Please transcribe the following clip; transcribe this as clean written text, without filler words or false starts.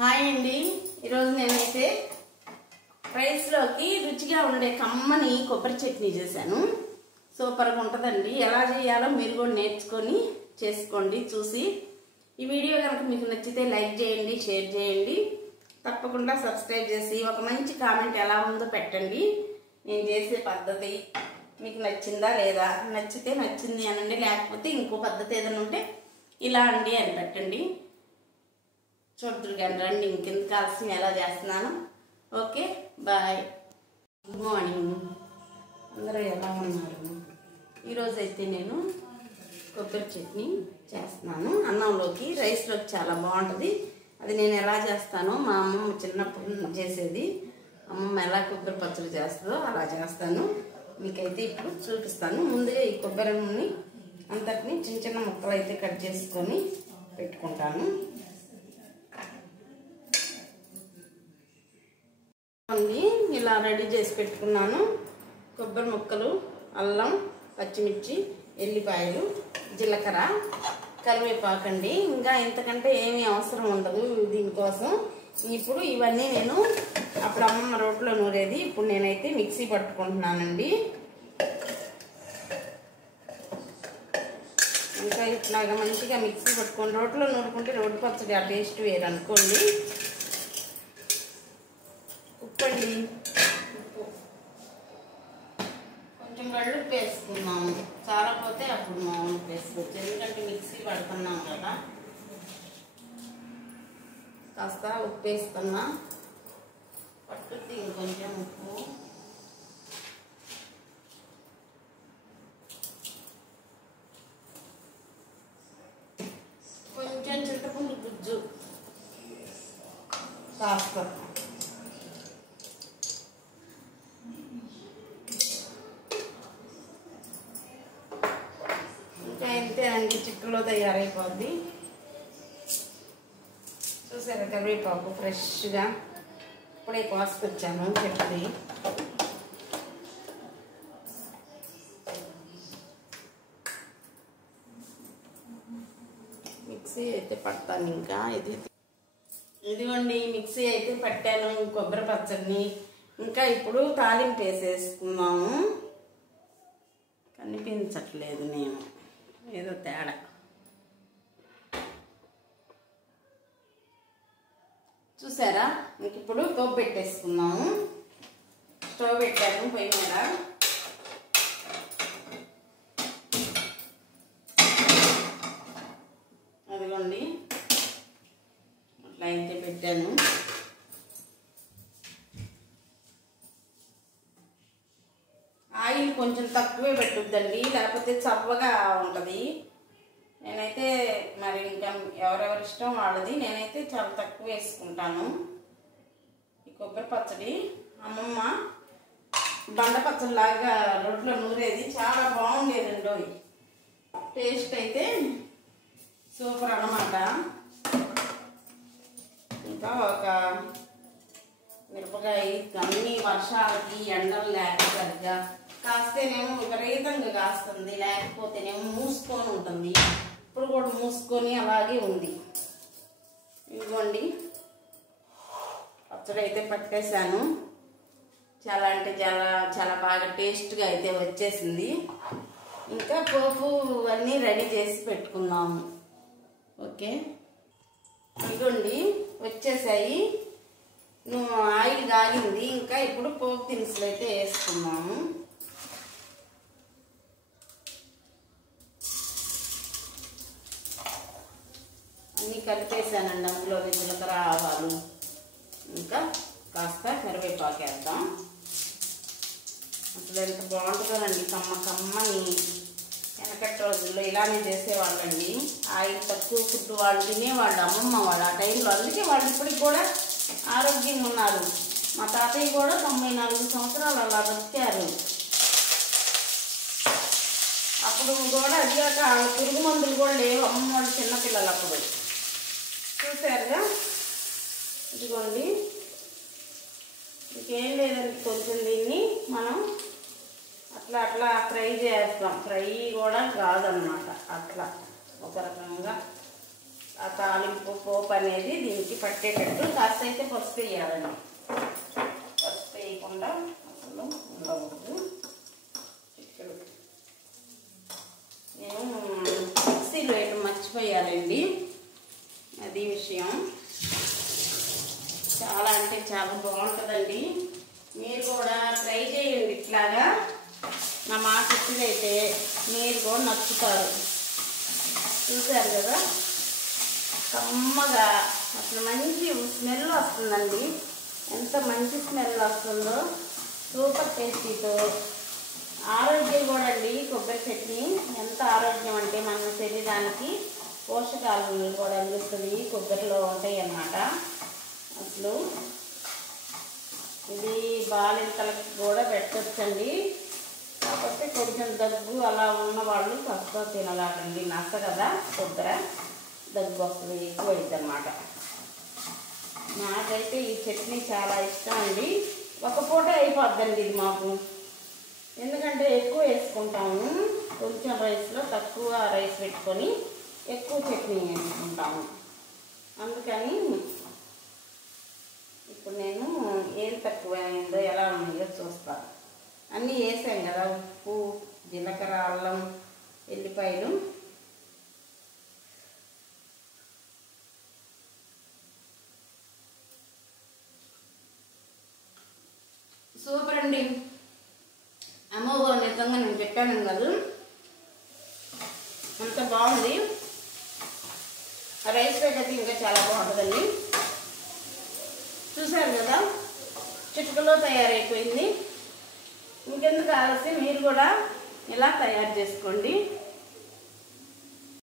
Hi అండి, ఈరోజు నేనైతే రైస్లోకి రుచిగా ఉండే కమ్మని కొబ్బరి చట్నీ చేశాను. సూపర్గా ఉంటుందండి. ఎలా చేయాలో మీరు కూడా నేర్చుకొని చేసుకోండి. చూసి ఈ వీడియో కనుక మీకు నచ్చితే లైక్ చేయండి, షేర్ చేయండి, తప్పకుండా సబ్స్క్రైబ్ చేసి ఒక మంచి కామెంట్ ఎలా ఉందో పెట్టండి. నేను చేసే పద్ధతి మీకు నచ్చిందా లేదా, నచ్చితే నచ్చింది అనండి, లేకపోతే ఇంకో పద్ధతి ఏదైనా ఉంటే ఇలా అండి అని పెట్టండి. చూద్దరు కానీ రండి, ఇంకెందుకు ఆలస్యం ఎలా చేస్తున్నాను. ఓకే, బాయ్, గుడ్ మార్నింగ్, అందరూ ఎలా ఉన్నారు? ఈరోజైతే నేను కొబ్బరి చట్నీ చేస్తున్నాను. అన్నంలోకి, రైస్లోకి చాలా బాగుంటుంది. అది నేను ఎలా చేస్తానో మా అమ్మమ్మ చిన్నప్పుడు చేసేది. అమ్మమ్మ ఎలా కొబ్బరి పచ్చడి చేస్తుందో అలా చేస్తాను. మీకైతే ఇప్పుడు చూపిస్తాను. ముందుగా ఈ కొబ్బరిని అంతటిని చిన్న చిన్న ముక్కలు అయితే కట్ చేసుకొని పెట్టుకుంటాను. ఇలా రెడీ చేసి పెట్టుకున్నాను. కొబ్బరి ముక్కలు, అల్లం, పచ్చిమిర్చి, ఎల్లిపాయలు, జీలకర్ర, కరివేపాకండి. ఇంకా ఇంతకంటే ఏమీ అవసరం ఉండదు దీనికోసం. ఇప్పుడు ఇవన్నీ నేను అప్పుడు అమ్మమ్మ రోట్లో నూరేది, ఇప్పుడు నేనైతే మిక్సీ పట్టుకుంటున్నానండి. ఇంకా ఇట్లాగా మంచిగా మిక్సీ పట్టుకొని రోట్లో నూరుకుంటే రోడ్డు పచ్చడి ఆ టేస్ట్ వేరు అనుకోండి. ఉప్పండి, ఉప్పు కొంచెం గళ్ళుప్పు వేసుకున్నాము. చాలా పోతే అప్పుడు మామూలు వేసుకోవచ్చు, ఎందుకంటే మిక్సీ పడుతున్నాం కదా. కాస్త ఉప్పు వేసుకున్నా, పట్టుద్ది ఇంకొంచెం ఉప్పు. కొంచెం చింతపండు గుజ్జు కాస్త, అండి చిక్కులో తయారైపోద్ది. చూసారా కరివేపాకు ఫ్రెష్గా ఇప్పుడే కోసుకొచ్చాను చెట్టుది. మిక్సీ అయితే పడతాను. ఇంకా ఇదిగోండి మిక్సీ అయితే పట్టాను కొబ్బరి పచ్చడిని. ఇంకా ఇప్పుడు తాలింపు వేసేసుకున్నాము. కనిపించట్లేదు, నేను ఏదో తేడా. చూసారా, ఇంక ఇప్పుడు తోపు పెట్టేసుకున్నాము. స్టవ్ పెట్టాను పొయ్యి మీద. అదిగోండి అట్లా అయితే పెట్టాను. ఆయిల్ కొంచెం తక్కువే పెట్టుద్దండి, లేకపోతే చవ్వగా ఉంటుంది. నేనైతే మరి ఇంకా ఎవరెవరి ఇష్టం వాళ్ళది. నేనైతే చాలా తక్కువ వేసుకుంటాను. ఈ కొబ్బరి పచ్చడి అమ్మమ్మ బండ పచ్చడిలాగా రొట్టెలో నూరేది, చాలా బాగుండేదండి. టేస్ట్ అయితే సూపర్ అన్నమాట. ఇంకా ఒక మిరపకాయ, అన్ని వర్షాలకి ఎండలు లేక సరిగ్గా కాస్తేనేమో విపరీతంగా కాస్తుంది, లేకపోతేనేమో మూసుకొని ఉంటుంది. ఇప్పుడు కూడా మూసుకొని అలాగే ఉంది. ఇదిగోండి పచ్చడి అయితే పట్టేశాను. చాలా అంటే చాలా చాలా బాగా టేస్ట్గా అయితే వచ్చేసింది. ఇంకా పోపు అన్నీ రెడీ చేసి పెట్టుకున్నాము. ఓకే, ఇదిగోండి వచ్చేసాయి. ఆయిల్ కాగింది. ఇంకా ఇప్పుడు పోపు దినుసులు అయితే వేసుకున్నాము. అన్నీ కలిపేసానండి. అందులో జీలకర్ర, ఆవాలు, ఇంకా కాస్త కరివేపాకు వేద్దాం. అసలు ఎంత బాగుంటుందండి, కమ్మ కమ్మని. వెనకటి రోజుల్లో ఇలానే చేసేవాళ్ళండి. ఆయిల్ తక్కువ ఫుడ్ వాళ్ళు తినేవాళ్ళు, అమ్మమ్మ వాళ్ళు ఆ టైంలో. అందుకే వాళ్ళు ఇప్పటికి కూడా ఆరోగ్యంగా ఉన్నారు. మా తాతయ్య కూడా 94 సంవత్సరాలు అలా బతికారు. అప్పుడు కూడా అదిగాక పురుగు మందులు కూడా లేవు అమ్మమ్మ వాళ్ళు చిన్నపిల్లలు అప్పుడు. చూసారుగా, ఇదిగోండి ఇంకేం లేదండి. కొంచెం దీన్ని మనం అట్లా అట్లా ఫ్రై చేస్తాం. ఫ్రై కూడా కాదనమాట, అట్లా ఒక రకంగా ఆ తాలింపు పోపు అనేది దీనికి పట్టేటట్టు కాస్త అయితే పసుపు వేయాలండి. పసుపు వేయకుండా అసలు ఉండకూడదు. చిక్కలు నేను మిక్సీలో వేయడం మర్చిపోయాలండి, అది విషయం. చాలా అంటే చాలా బాగుంటుందండి. మీరు కూడా ట్రై చేయండి ఇట్లాగా. నా మాట ఇప్పుడైతే మీరు కూడా నచ్చుతారు. చూసారు కదా, కమ్మగా అసలు మంచి స్మెల్ వస్తుందండి. ఎంత మంచి స్మెల్ వస్తుందో, సూపర్ టేస్టీతో. ఆరోగ్యం కూడా అండి కొబ్బరి చట్నీ. ఎంత ఆరోగ్యం అంటే మన శరీరానికి పోషకాలు కూడా అందిస్తుంది, కొబ్బరిలో ఉంటాయి అన్నమాట. అసలు ఇది బాలింతలకు కూడా పెట్టచ్చండి. కాకపోతే కొంచెం దగ్గు అలా ఉన్న వాళ్ళు ఫస్ట్ తినలాగండి. నచ్చ కదా కొబ్బరి, దగ్గు వస్తుంది, ఎక్కువ అవుతుంది అన్నమాట. నాకైతే ఈ చట్నీ చాలా ఇష్టం అండి. ఒక పూట అయిపోద్దండి ఇది మాకు, ఎందుకంటే ఎక్కువ వేసుకుంటాము. కొంచెం రైస్లో తక్కువ రైస్ పెట్టుకొని ఎక్కువ చట్నీ వేసుకుంటాము. అందుకని ఇప్పుడు నేను ఏం తక్కువ అయిందో ఎలా ఉన్నాయో చూస్తాను. అన్నీ వేసాం కదా, ఉప్పు, జీలకర్ర, అల్లం, ఎల్లిపాయలు. సూపర్ అండి. అమ్మో నిజంగా నేను చెప్పాను కదా, అంత బాగుంది. రైస్ అయితే ఇంకా చాలా బాగుంటుందండి. చూసారు కదా, చిటికలో తయారైపోయింది. ఇంకెందుకు ఆలస్యం, మీరు కూడా ఇలా తయారు చేసుకోండి.